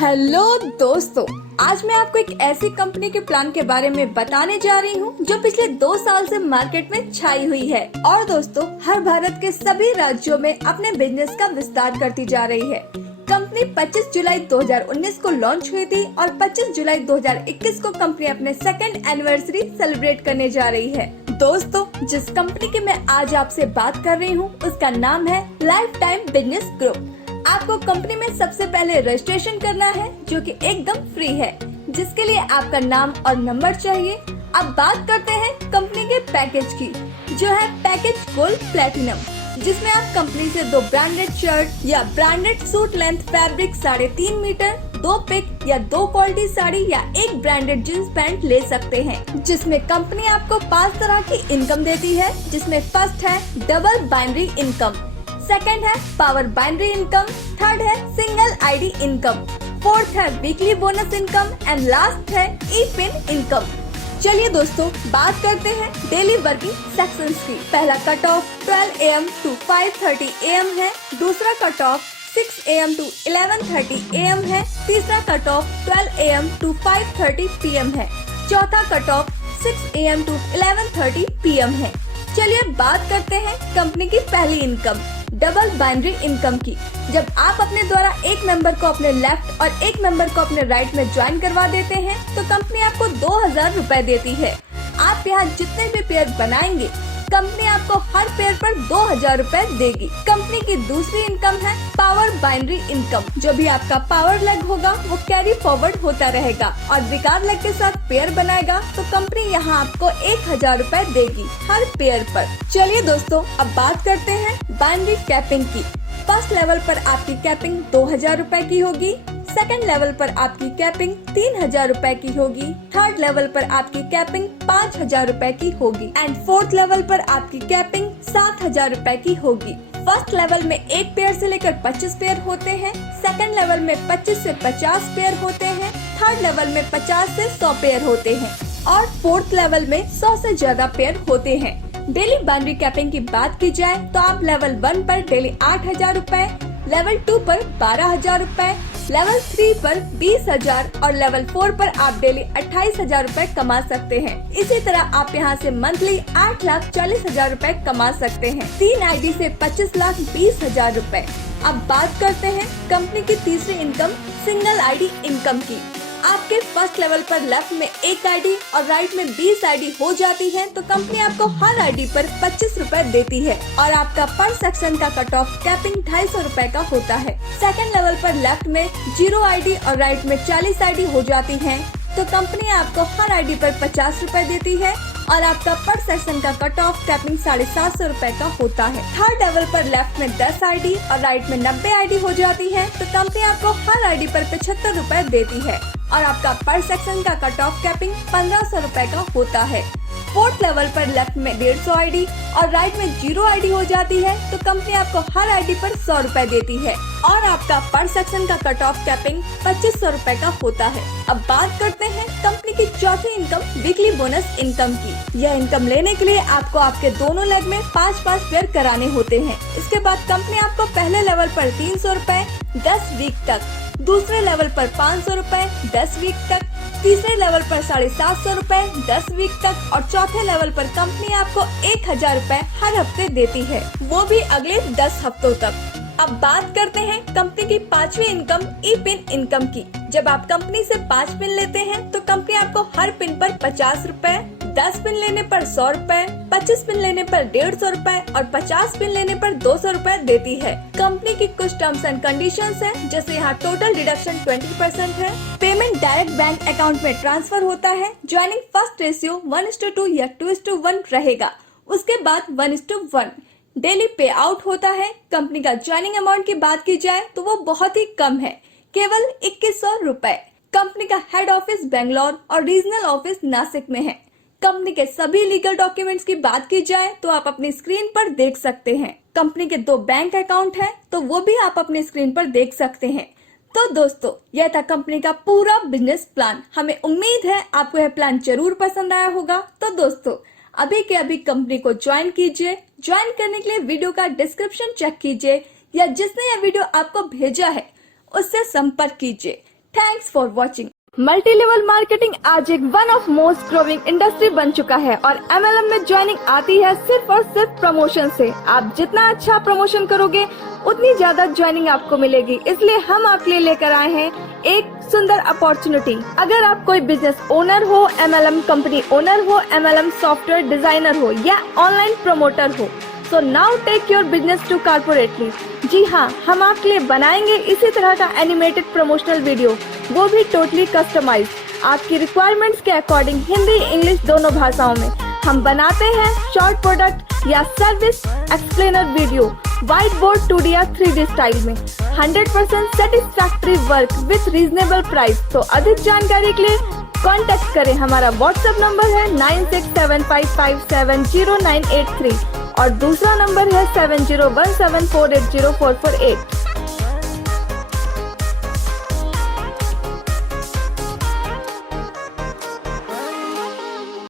Hello दोस्तों, आज मैं आपको एक ऐसी कंपनी के प्लान के बारे में बताने जा रही हूँ जो पिछले 2 साल से मार्केट में छाई हुई है और दोस्तों हर भारत के सभी राज्यों में अपने बिजनेस का विस्तार करती जा रही है। कंपनी 25 जुलाई 2019 को लॉन्च हुई थी और 25 जुलाई 2021 को कंपनी अपने सेकंड एनिवर्सरी सेलिब्रेट करने जा रही है। दोस्तों, जिस कंपनी की मैं आज आपसे बात कर रही हूँ उसका नाम है लाइफ टाइम बिजनेस ग्रुप। आपको कंपनी में सबसे पहले रजिस्ट्रेशन करना है जो कि एकदम फ्री है, जिसके लिए आपका नाम और नंबर चाहिए। अब बात करते हैं कंपनी के पैकेज की, जो है पैकेज गोल्ड प्लेटिनम, जिसमें आप कंपनी से 2 ब्रांडेड शर्ट या branded suit length fabric 3.5 metre, 2 pick या 2 क्वालिटी साड़ी या 1 ब्रांडेड जींस पैंट ले सकते हैं, जिसमें कंपनी आपको 5 तरह की इनकम देती है, जिसमें फर्स्ट है डबल बाइनरी इनकम, सेकंड है पावर बाइनरी इनकम, थर्ड है सिंगल आईडी इनकम, फोर्थ है weekly bonus income and last है ई पिन इनकम। चलिए दोस्तों, बात करते हैं डेली वर्किंग सेक्शंस की। पहला cut off 12 AM to 5:30 AM है, दूसरा cut off 6 AM to 11:30 AM है, तीसरा cut off 12 AM to 5:30 PM है, चौथा cut off 6 AM to 11:30 PM है। चलिए बात करते हैं कंपनी की पहली इनकम, डबल बाइनरी इनकम की। जब आप अपने द्वारा एक मेंबर को अपने लेफ्ट और एक मेंबर को अपने राइट में ज्वाइन करवा देते हैं तो कंपनी आपको 2000 रुपए देती है। आप यहाँ जितने भी पेयर बनाएंगे कंपनी आपको हर पेयर पर 2000 रुपए देगी। कंपनी की दूसरी इनकम है पावर बाइनरी इनकम। जो भी आपका पावर लेग होगा वो कैरी फॉरवर्ड होता रहेगा और विकार लेग के साथ पेयर बनाएगा तो कंपनी यहाँ आपको 1000 रुपए देगी हर पेयर पर। चलिए दोस्तों, अब बात करते हैं बाइनरी कैपिंग की। फर्स्ट लेवल पर आपकी कैपिंग 2000 रुपए की होगी, सेकंड लेवल पर आपकी कैपिंग 3000 रुपए की होगी, थर्ड लेवल पर आपकी कैपिंग 5000 रुपए की होगी एंड फोर्थ लेवल पर आपकी कैपिंग 7000 रुपए की होगी। फर्स्ट लेवल में 1 पेयर से लेकर 25 पेयर होते हैं, सेकंड लेवल में 25 से 50 पेयर होते हैं, थर्ड लेवल में 50 से 100 पेयर होते हैं और फोर्थ लेवल में 100 से ज्यादा पेयर होते हैं। डेली बाइनरी कैपिंग की बात की जाए तो आप लेवल 1 पर डेली 8000 रुपए, लेवल 2 पर 12000 रुपए, लेवल 3 पर 20000 और लेवल 4 पर आप डेली 28000 रुपए कमा सकते हैं। इसी तरह आप यहाँ से मंथली 8,40,000 रुपए कमा सकते हैं। 3 आईडी से 25,20,000 रुपए। अब बात करते हैं कंपनी की तीसरी इनकम, सिंगल आईडी इनकम की। आपके फर्स्ट लेवल पर लेफ्ट में 1 आईडी और राइट में 20 आईडी हो जाती है तो कंपनी आपको हर आईडी पर 25 रुपए देती है और आपका पर सेक्शन का कट ऑफ कैपिंग 250 रुपए का होता है। सेकंड लेवल पर लेफ्ट में 0 आईडी और राइट में 40 आईडी हो जाती है तो कंपनी आपको हर आईडी पर 50 रुपए देती है और आपका पर सेक्शन का कट ऑफ कैपिंग 750 रुपए का होता है। थर्ड लेवल पर लेफ्ट में 10 आईडी और राइट में 90 आईडी हो जाती है तो कंपनी आपको हर आईडी पर 75 रुपए देती है और आपका पर सेक्शन का कट ऑफ कैपिंग 1500 रुपए का होता है। फोर्थ लेवल पर लेफ्ट में 150 आईडी और राइट में 0 आईडी हो जाती है तो कंपनी आपको हर आईडी पर 100 रुपए देती है और आपका पर सेक्शन का कट ऑफ कैपिंग 2500 रुपए का होता है। अब बात करते हैं कंपनी की चौथी इनकम, वीकली बोनस इनकम की। यह इनकम लेने के लिए आपको आपके दोनों लेग में 5-5 पेयर कराने होते हैं। इसके बाद कंपनी आपको पहले लेवल पर 300 रुपए 10 वीक तक, दूसरे लेवल पर 500 रुपए 10 वीक तक, तीसरे लेवल पर 750 रुपए 10 वीक तक और चौथे लेवल पर कंपनी आपको 1000 रुपए हर हफ्ते देती है, वो भी अगले 10 हफ्तों तक। अब बात करते हैं कंपनी की पांचवी इनकम, ई पिन इनकम की। जब आप कंपनी से 5 पिन लेते हैं तो कंपनी आपको हर पिन पर 50 रुपए, 10 पिन लेने पर 100 रुपए, 25 पिन लेने पर 150 रुपए और 50 पिन लेने पर 200 रुपए देती है। कंपनी की कुछ टर्म्स एंड कंडीशंस है, जैसे यहाँ टोटल डिडक्शन 20% है, पेमेंट डायरेक्ट बैंक अकाउंट में ट्रांसफर होता है, ज्वाइनिंग फर्स्ट रेशियो 1:2 या 2:1 रहेगा, उसके बाद 1:1 डेली पे आउट होता है। कंपनी का ज्वाइनिंग अमाउंट की बात की जाए तो वो बहुत ही कम है, केवल 2100 रुपए। कंपनी का हेड ऑफिस बेंगलोर और रीजनल ऑफिस नासिक में है। कंपनी के सभी लीगल डॉक्यूमेंट्स की बात की जाए तो आप अपनी स्क्रीन पर देख सकते हैं। कंपनी के 2 बैंक अकाउंट हैं तो वो भी आप अपनी स्क्रीन पर देख सकते हैं। तो दोस्तों, यह था कंपनी का पूरा बिजनेस प्लान। हमें उम्मीद है आपको यह प्लान जरूर पसंद आया होगा। तो दोस्तों, अभी के अभी कंपनी को ज्वाइन कीजिए। ज्वाइन करने के लिए वीडियो का डिस्क्रिप्शन चेक कीजिए या जिसने यह वीडियो आपको भेजा है उससे संपर्क कीजिए। Thanks for watching. Multi level marketing आज एक one of most growing industry बन चुका है और MLM में ज्वाइनिंग आती है सिर्फ और सिर्फ प्रमोशन से। आप जितना अच्छा प्रमोशन करोगे उतनी ज्यादा ज्वाइनिंग आपको मिलेगी, इसलिए हम आपके लिए लेकर आए हैं एक सुंदर अपॉर्चुनिटी। अगर आप कोई बिजनेस ओनर हो, MLM कंपनी ओनर हो, MLM सॉफ्टवेयर डिजाइनर हो या ऑनलाइन प्रमोटर हो, so now take your business to corporately. जी हाँ, हम आपके लिए बनाएंगे इसी तरह का एनिमेटेड प्रमोशनल वीडियो, वो भी टोटली कस्टमाइज आपकी रिक्वायरमेंट्स के अकॉर्डिंग, हिंदी इंग्लिश दोनों भाषाओं में। हम बनाते हैं शॉर्ट प्रोडक्ट या service explainer video white board 2D या 3D स्टाइल में, 100% satisfactory work with reasonable price. तो अधिक जानकारी के लिए कांटेक्ट करें। हमारा व्हाट्सएप नंबर है 9675570983 और दूसरा नंबर है 7017480448।